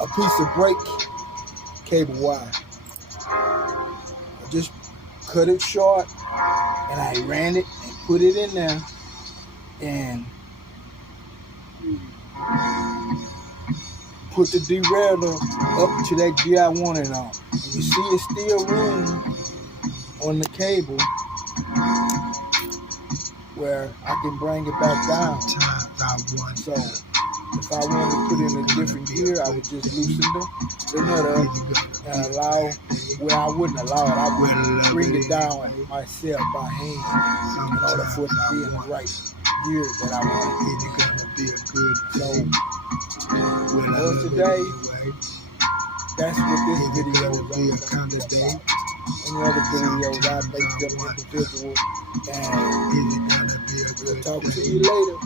a piece of brake cable wire. I just cut it short, and I ran it and put it in there, and put the derailleur up to that gear I wanted on. And you see it's still room on the cable where I can bring it back down. So if I wanted to put in a different gear, I would just loosen the nut up and allow, well, I wouldn't allow it. I would bring it down myself by hand in order for it to be in the right gear that I wanted. So today, that's what this video is all about. Any other videos, I make them individual, and we'll talk to you later.